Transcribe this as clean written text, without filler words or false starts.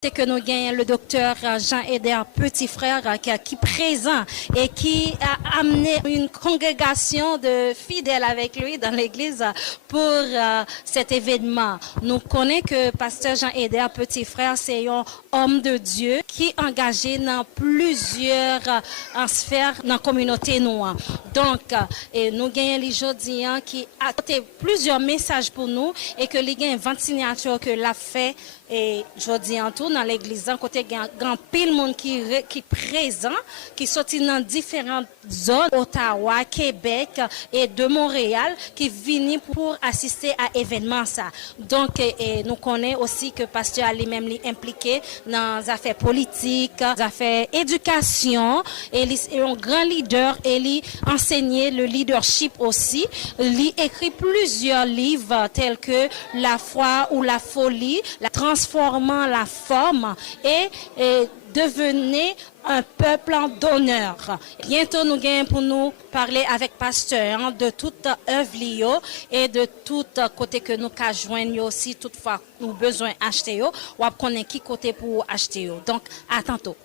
C'est que nous gagnons le docteur Jean-Eder Petit Frère qui est présent et qui a amené une congrégation de fidèles avec lui dans l'église pour cet événement. Nous connaissons que pasteur Jean-Eder Petit Frère, c'est un homme de Dieu qui est engagé dans plusieurs sphères dans la communauté noire. Donc, nous gagnons les aujourd'hui qui a apporté plusieurs messages pour nous et que les gagnons 20 signatures que l'a fait et aujourd'hui en tout dans l'église côté grand pile monde qui présent qui sorti dans différentes zones Ottawa, Québec et de Montréal qui viennent pour assister à événement ça. Donc nous connaissons aussi que pasteur lui-même est impliqué dans les affaires politiques, les affaires éducation et un grand leader et il enseigné le leadership aussi. Il écrit plusieurs livres tels que La foi ou la folie, la transformant la forme et devenez un peuple en d'honneur. Bientôt nous gagnons pour nous parler avec pasteur de toute œuvre et de tout côté que nous ca joindre aussi toutefois nous besoin acheter ou connaître qui côté pour acheter. Donc à tantôt.